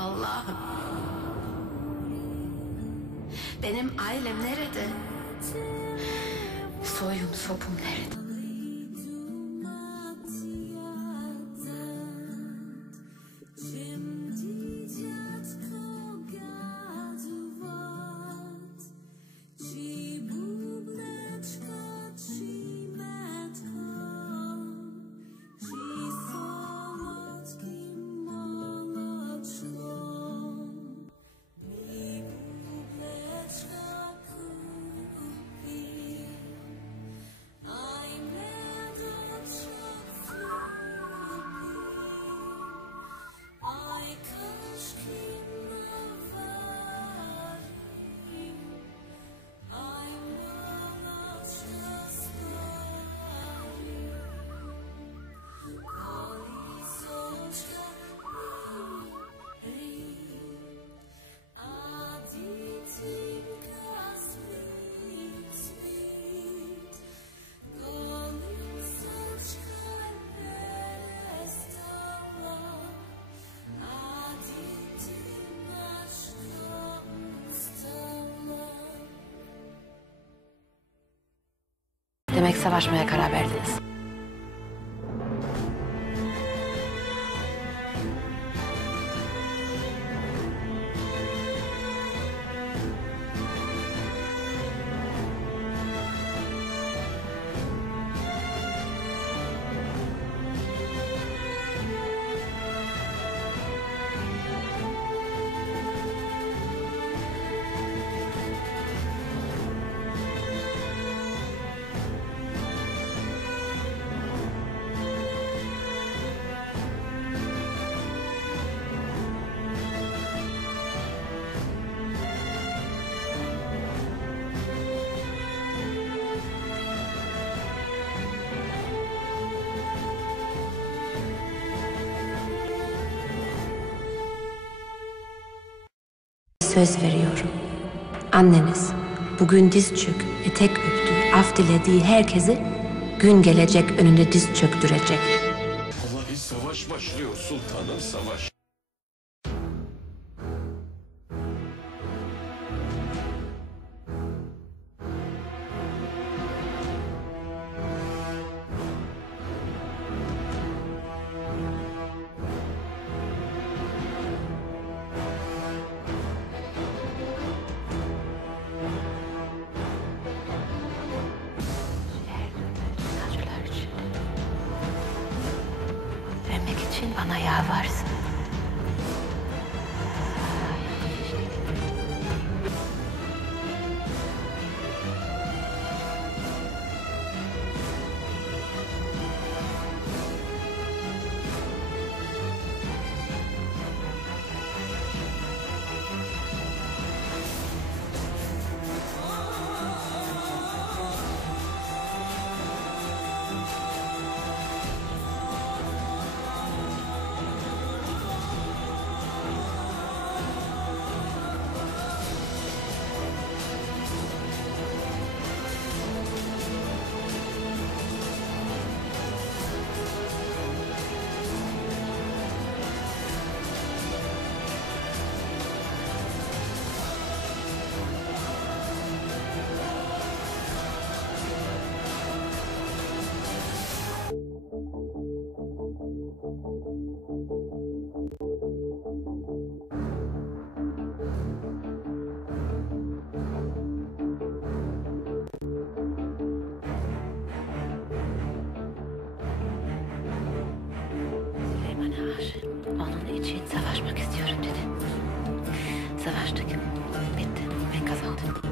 Allah'ım. Benim ailem nerede? Soyum sopum nerede? Demek savaşmaya karar verdiniz. Söz veriyorum. Anneniz bugün diz çök, etek öptü, af dilediği herkesi gün gelecek önünde diz çöktürecek. Vallahi savaş başlıyor sultanım, savaş. Vermek için bana yalvarsın. Süleyman'a aşık. Onun için savaşmak istiyorum dedi. Savaştık. Bitti. Ben kazandım.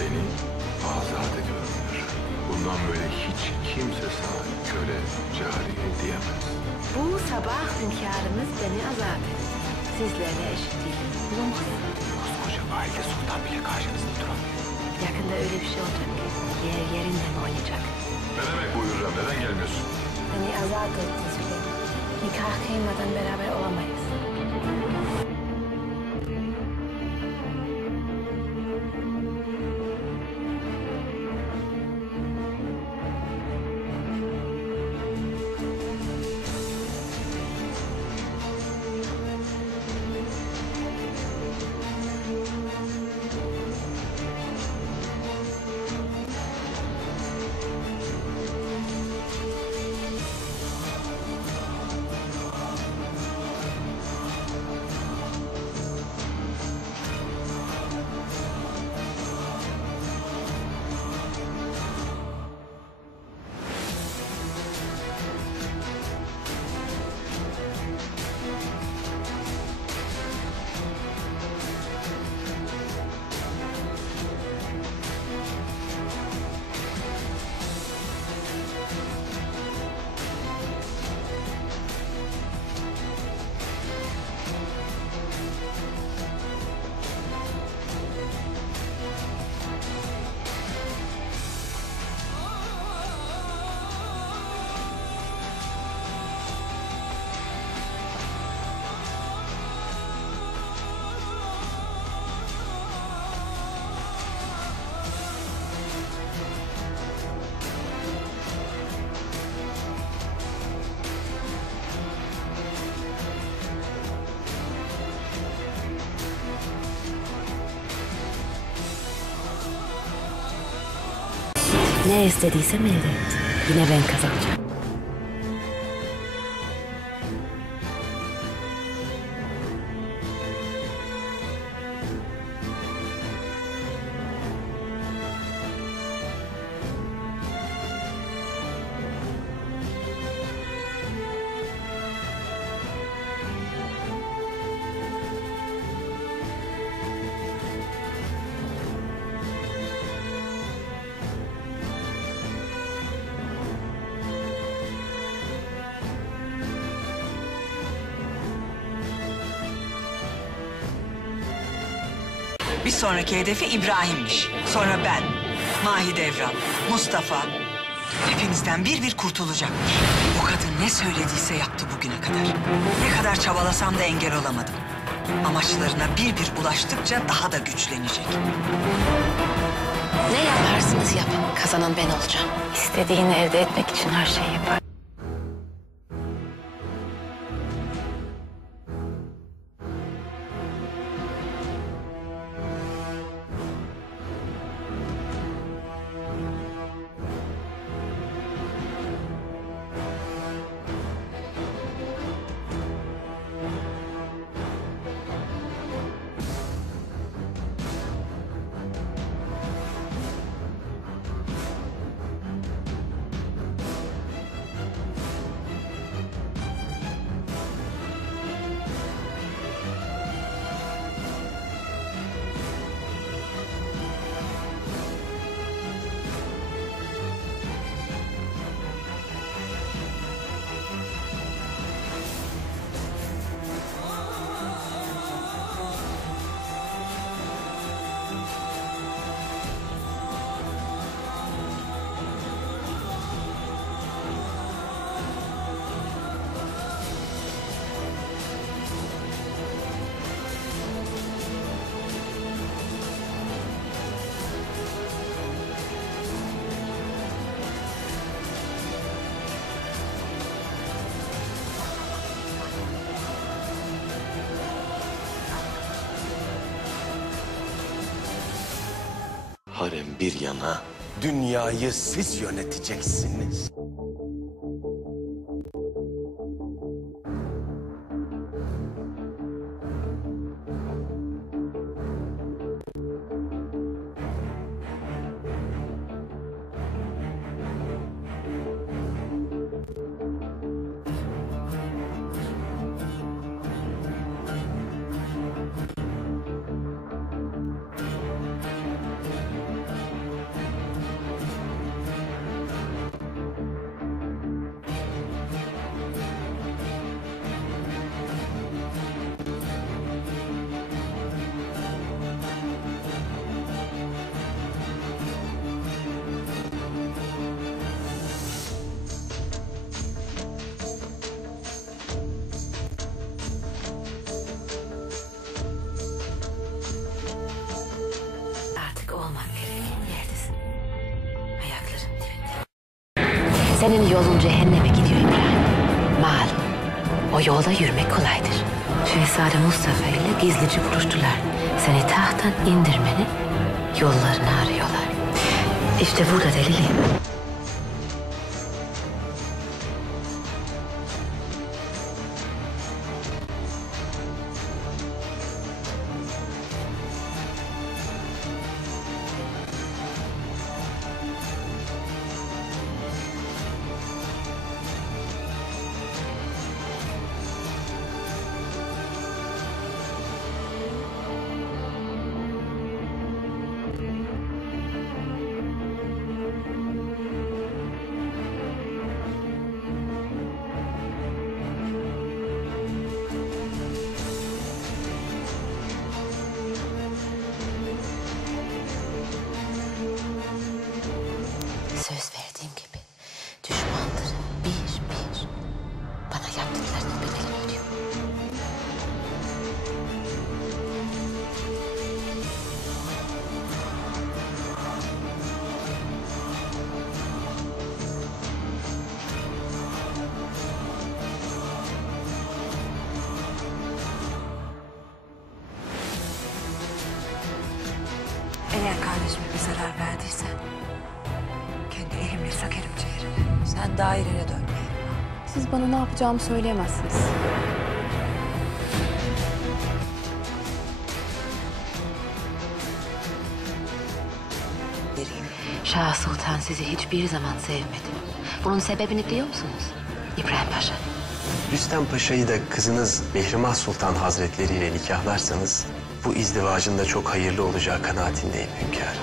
Seni azat ediyorum der. Bundan böyle hiç kimse sana köle, cariye diyemez. Bu sabah hünkârımız beni azat etti. Sizlerle eşit değil. Bulamaz. Koskoca valide sultan bile karşınızda duramıyor. Yakında öyle bir şey olacak ki yer yerinde mi oynayacak? Ne demek bu Hürrem? Neden gelmiyorsun? Beni azat etti Süleyman. Nikah kıymadan beraber olamayız. Ne istediysem elde etti. Yine ben kazanacağım. Bir sonraki hedefi İbrahim'miş. Sonra ben, Mahidevran, Mustafa. Hepinizden bir bir kurtulacakmış. Bu kadın ne söylediyse yaptı bugüne kadar. Ne kadar çabalasam da engel olamadım. Amaçlarına bir bir ulaştıkça daha da güçlenecek. Ne yaparsınız yapın. Kazanan ben olacağım. İstediğini elde etmek için her şeyi yapar. Harem bir yana, dünyayı siz yöneteceksiniz. Senin yolun cehenneme gidiyor İbrahim. Malum, o yolda yürümek kolaydır. Şehzade Mustafa ile gizlice buluştular. Seni tahttan indirmenin yollarını arıyorlar. İşte burada delili. Söz verdiğim gibi düşmanları bir bir bana yaptıklarının bedelini ödüyor. Eğer kardeşime bir zarar verdiysen kendi elimle sökerim ciğerini. Sen dairene dön Mihrimah. Siz bana ne yapacağımı söyleyemezsiniz. Şah Sultan sizi hiçbir zaman sevmedi. Bunun sebebini biliyor musunuz? İbrahim Paşa. Rüstem Paşa'yı da kızınız Mihrimah Sultan Hazretleri ile nikahlarsanız bu izdivacın da çok hayırlı olacağı kanaatindeyim hünkârım.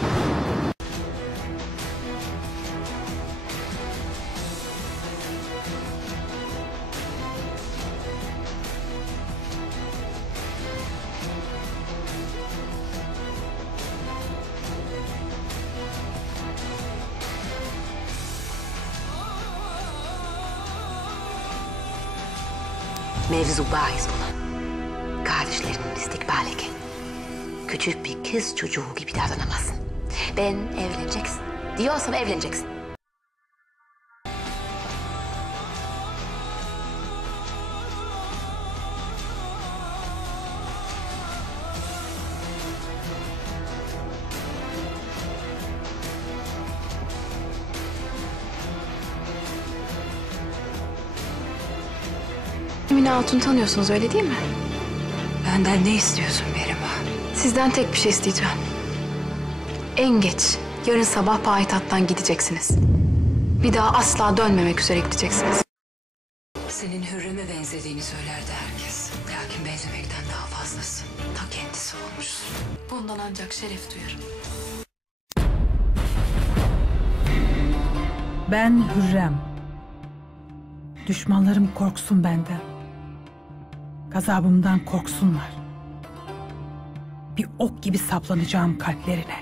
Mevzu bahis olan kardeşlerinin istikbaliyken küçük bir kız çocuğu gibi davranamazsın. Ben evleneceksin diyorsam evleneceksin. Emine Hatun tanıyorsunuz öyle değil mi? Benden ne istiyorsun Mihrimah? Sizden tek bir şey isteyeceğim. En geç yarın sabah payitahttan gideceksiniz. Bir daha asla dönmemek üzere gideceksiniz. Senin Hürrem'e benzediğini söylerdi herkes. Lakin benzemekten daha fazlası. Ta kendisi olmuşsun. Bundan ancak şeref duyarım. Ben Hürrem. Düşmanlarım korksun benden. Gazabımdan korksunlar. Bir ok gibi saplanacağım kalplerine.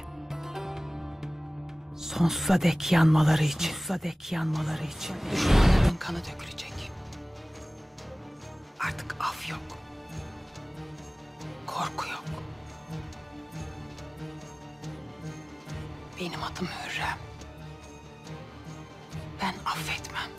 Sonsuza dek yanmaları için. Sonsuza dek yanmaları için. Düşmanların kanı dökülecek. Artık af yok. Korku yok. Benim adım Hürrem. Ben affetmem.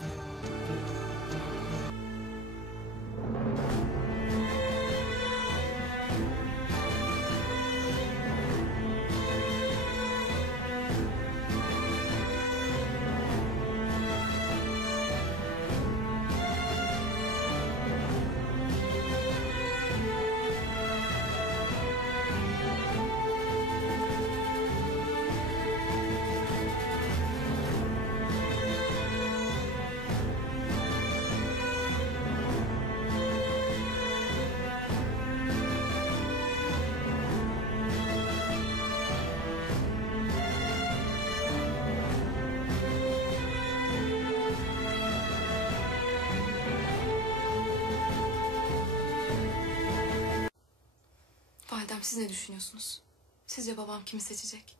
Validem siz ne düşünüyorsunuz? Sizce babam kimi seçecek?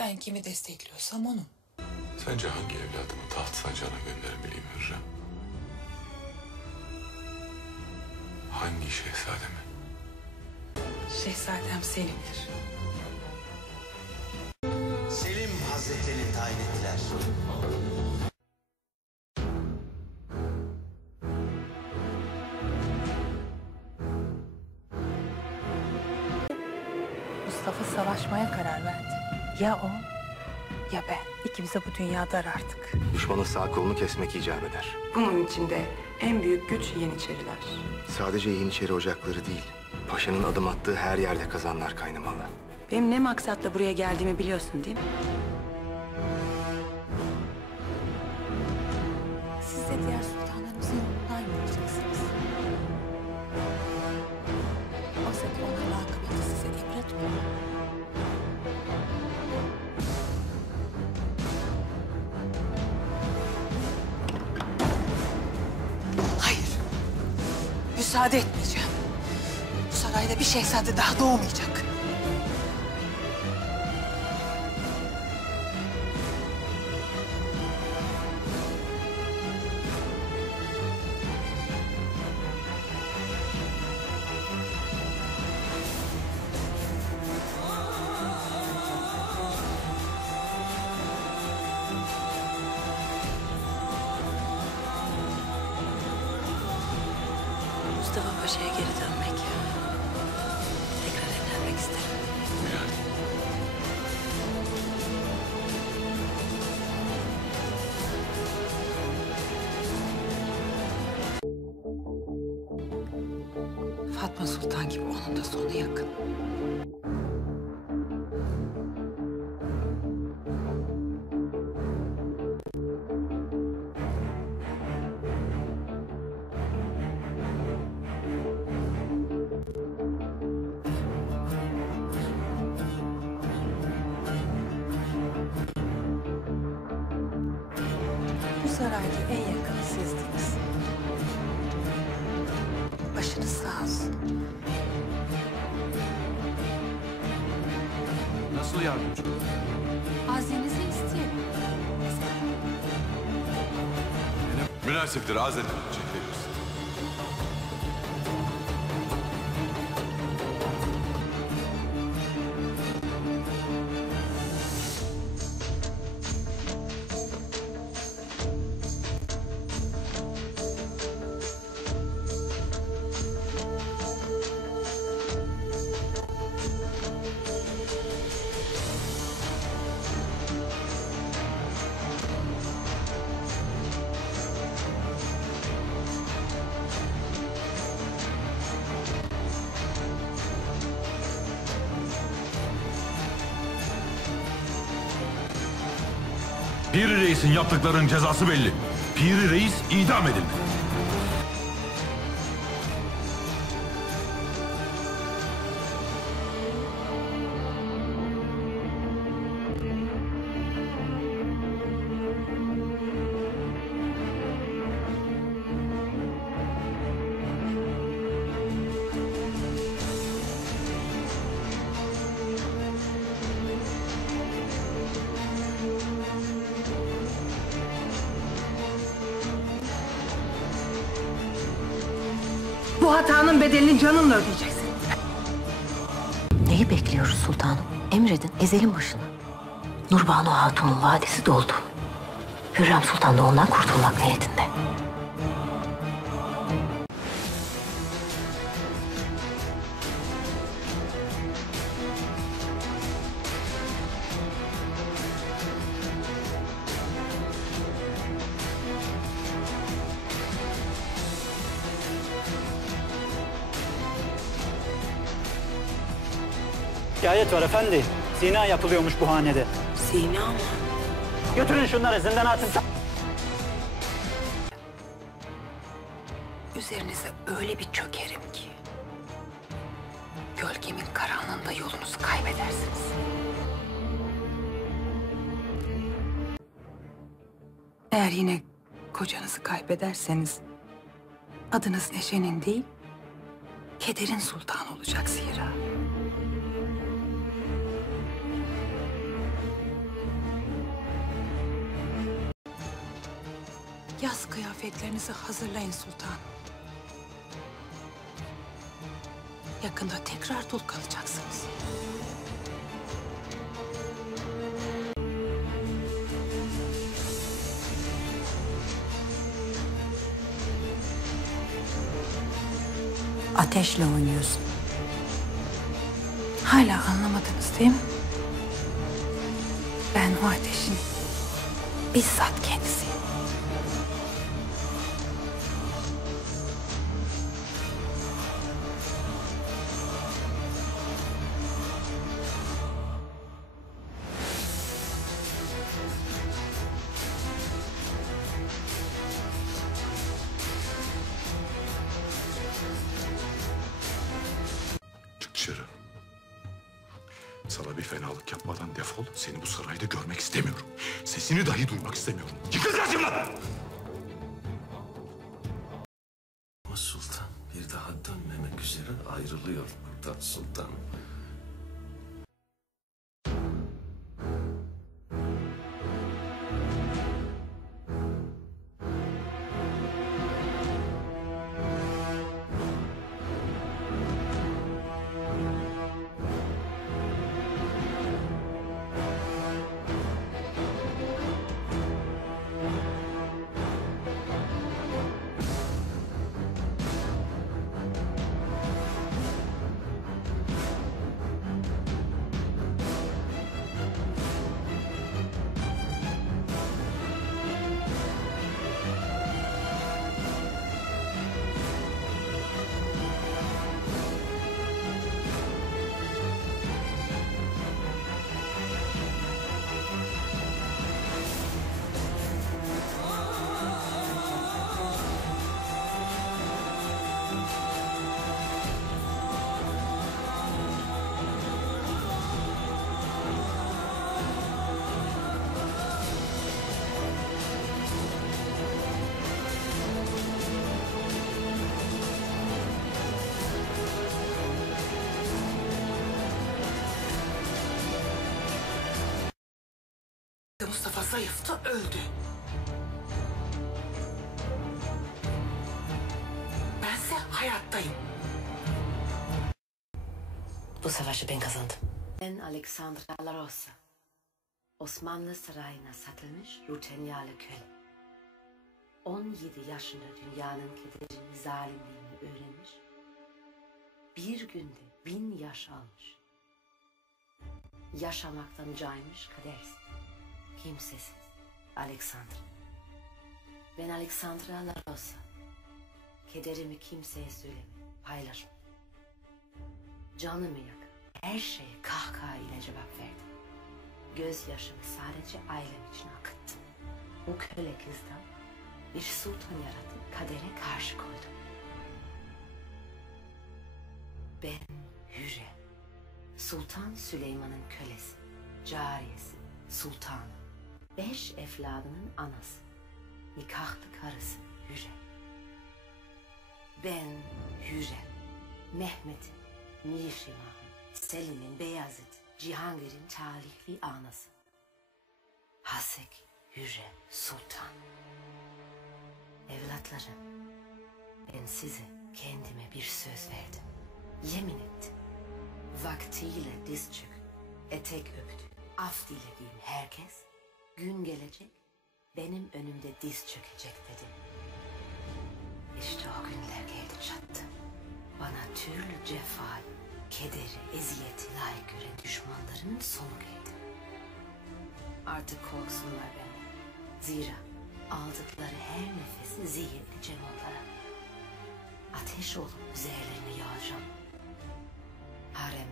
Ben kimi destekliyorsam onu. Sence hangi evladımı taht sancağına göndermeliyim Hürrem? Hangi şehzademi? Şehzadem Selim'dir. Selim Hazretlerini tayin ettiler. savaşmaya karar verdi. Ya o ya ben. İkimize bu dünya dar artık. Düşmanın sağ kolunu kesmek icap eder. Bunun içinde en büyük güç Yeniçeriler. Sadece Yeniçeri ocakları değil, paşanın adım attığı her yerde kazanlar kaynamalı. Benim ne maksatla buraya geldiğimi biliyorsun değil mi? Siz de diğer sultanlarımızın yolundan yürüyeceksiniz. Oysa ki onların akıbeti size ibret olur. Hayır. Müsaade etmeyeceğim. Bu sarayda bir şehzade daha doğmayacak. Mustafa Paşa'ya geri dönmek. Tekrar evlenmek isterim. Fatma Sultan gibi onun da sonu yakın. Bu sarayda en yakını sizdiniz. Başınız sağ olsun. Nasıl yardımcı olur? Hazinenizi isteyelim. Münasiptir, arz edin. Çekiliriz. Piri Reis'in yaptıklarının cezası belli. Piri Reis idam edildi. Bu hatanın bedelini canınla ödeyeceksin. Neyi bekliyoruz sultanım? Emredin, ezelin başına. Nurbanu Hatun'un vadesi doldu. Hürrem Sultan da ondan kurtulmak niyetinde. Şikayet var efendi. Zina yapılıyormuş bu hanede. Zina mı? Götürün şunları zindana atın. Üzerinize öyle bir çökerim ki gölgemin karanlığında yolunuzu kaybedersiniz. Eğer yine kocanızı kaybederseniz adınız Neşe'nin değil, kederin sultanı olacak zira. Yaz kıyafetlerinizi hazırlayın sultan. Yakında tekrar dul kalacaksınız. Ateşle oynuyorsun. Hala anlamadınız değil mi? Ben o ateşin bizzat kendisiyim. Çık dışarı. Sana bir fenalık yapmadan defol. Seni bu sarayda görmek istemiyorum. Sesini dahi duymak istemiyorum. Yıkıl karşımdan! Ama sultan bir daha dönmemek üzere ayrılıyor buradan sultan. Mustafa zayıftı, öldü. Bense hayattayım. Bu savaşı ben kazandım. Ben Alexandra La Rosa. Osmanlı sarayına satılmış rutenyalı köle. 17 yaşında dünyanın kederini, zalimliğini öğrenmiş. Bir günde 1000 yaş almış. Yaşamaktan caymış, kadersiz, kimsesiz Alexandra. Ben Alexandra La Rosa. Kederimi kimseye söylemedim, paylaşmadım. Canımı yakıp her şeye kahkaha ile cevap verdim. Gözyaşımı sadece ailem için akıttım. O köle kızdan bir sultan yaratıp kadere karşı koydum. Ben Hürrem, Sultan Süleyman'ın kölesi, cariyesi, sultanı, 5 evladının anası, nikahlı karısı Hürrem. Ben Hürrem, Mehmet'in, Nişimah'ın, Selim'in, Beyazıt, Cihangir'in talihli anası. Hasek Hürrem Sultan. Evlatlarım, ben size kendime bir söz verdim. Yemin ettim. Vaktiyle diz çök, etek öptü, af dilediğim herkes, gün gelecek, benim önümde diz çökecek dedim. İşte o günler geldi çattı. Bana türlü cefayı, kederi, eziyeti layık gören düşmanlarımın sonu geldi. Artık korksunlar benden. Zira aldıkları her nefesi zehirleyeceğim onlara. Ateş olup üzerlerine yağacağım. Harem